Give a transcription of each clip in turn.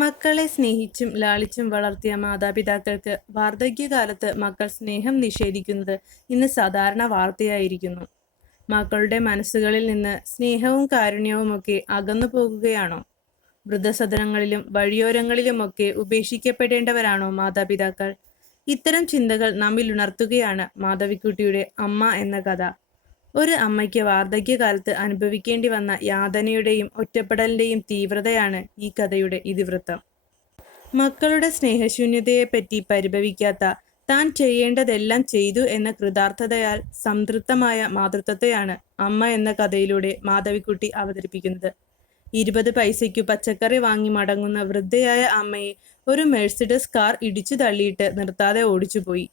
മക്കളെ സ്നേഹിച്ചും ലാളിച്ചും വളർത്തിയ മാതാപിതാക്കൾക്ക് വാർദ്ധക്യകാലത്ത് മക്കൾ സ്നേഹം നിഷേധിക്കുന്നത് ഇന്ന് സാധാരണ വാർത്തയായിരിക്കുന്നു. മക്കളുടെ മനസ്സുകളിൽ നിന്ന് സ്നേഹവും കാരുണ്യവുമൊക്കെ അകന്നു പോകുകയാണോ? വൃദ്ധസദനങ്ങളിലും വഴിയോരങ്ങളിലുമൊക്കെ ഉപേക്ഷിക്കപ്പെടേണ്ടവരാണോ മാതാപിതാക്കൾ? ഇത്തരം ചിന്തകൾ നമ്മിൽ ഉണർത്തുകയാണ് മാധവിക്കുട്ടിയുടെ അമ്മ എന്ന കഥ. ഒരു അമ്മയ്ക്ക് വാർദ്ധക്യകാലത്ത് അനുഭവിക്കേണ്ടി വന്ന യാതനയുടെയും ഒറ്റപ്പെടലിന്റെയും തീവ്രതയാണ് ഈ കഥയുടെ ഇതിവൃത്തം. മക്കളുടെ സ്നേഹശൂന്യതയെപ്പറ്റി പരിഭവിക്കാത്ത താൻ ചെയ്യേണ്ടതെല്ലാം ചെയ്തു എന്ന കൃതാർത്ഥതയാൽ സംതൃപ്തമായ മാതൃത്വത്തെയാണ് അമ്മ എന്ന കഥയിലൂടെ മാധവിക്കുട്ടി അവതരിപ്പിക്കുന്നത്. ഇരുപത് പൈസയ്ക്കു പച്ചക്കറി വാങ്ങി മടങ്ങുന്ന വൃദ്ധയായ അമ്മയെ ഒരു മെഴ്സിഡസ് കാർ ഇടിച്ചു തള്ളിയിട്ട് നിർത്താതെ ഓടിച്ചുപോയി.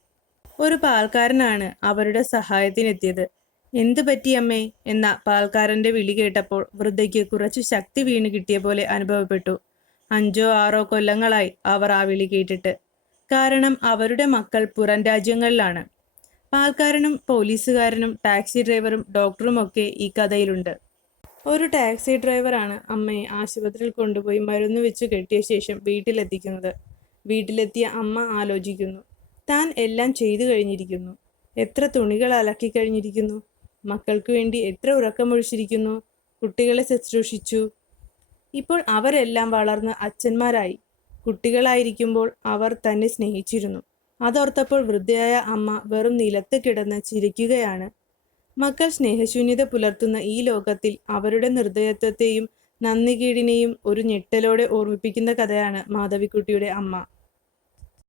ഒരു പാൽക്കാരനാണ് അവരുടെ സഹായത്തിനെത്തിയത്. എന്തു പറ്റിയമ്മേ എന്ന പാൽക്കാരന്റെ വിളി കേട്ടപ്പോൾ വൃദ്ധയ്ക്ക് കുറച്ചു ശക്തി വീണ് കിട്ടിയ പോലെ അനുഭവപ്പെട്ടു. അഞ്ചോ ആറോ കൊല്ലങ്ങളായി അവർ ആ വിളി കേട്ടിട്ട്. കാരണം അവരുടെ മക്കൾ പുറം രാജ്യങ്ങളിലാണ്. പാൽക്കാരനും പോലീസുകാരനും ടാക്സി ഡ്രൈവറും ഡോക്ടറും ഒക്കെ ഈ കഥയിലുണ്ട്. ഒരു ടാക്സി ഡ്രൈവറാണ് അമ്മയെ ആശുപത്രിയിൽ കൊണ്ടുപോയി മരുന്ന് വെച്ച് കെട്ടിയ ശേഷം വീട്ടിലെത്തിക്കുന്നത്. വീട്ടിലെത്തിയ അമ്മ ആലോചിക്കുന്നു. താൻ എല്ലാം ചെയ്തു കഴിഞ്ഞിരിക്കുന്നു. എത്ര തുണികൾ അലക്കി കഴിഞ്ഞിരിക്കുന്നു? മക്കൾക്ക് വേണ്ടി എത്ര ഉറക്കമൊഴിച്ചിരിക്കുന്നു കുട്ടികളെ ശുശ്രൂഷിച്ചു. ഇപ്പോൾ അവരെല്ലാം വളർന്ന് അച്ഛന്മാരായി. കുട്ടികളായിരിക്കുമ്പോൾ അവർ തന്നെ സ്നേഹിച്ചിരുന്നു. അതോർത്തപ്പോൾ വൃദ്ധയായ അമ്മ വെറും നിലത്ത് കിടന്ന് ചിരിക്കുകയാണ്. മക്കൾ സ്നേഹശൂന്യത പുലർത്തുന്ന ഈ ലോകത്തിൽ അവരുടെ നിർദ്ദയത്വത്തെയും നന്ദികീടിനെയും ഒരു ഞെട്ടലോടെ ഓർമ്മിപ്പിക്കുന്ന കഥയാണ് മാധവിക്കുട്ടിയുടെ അമ്മ.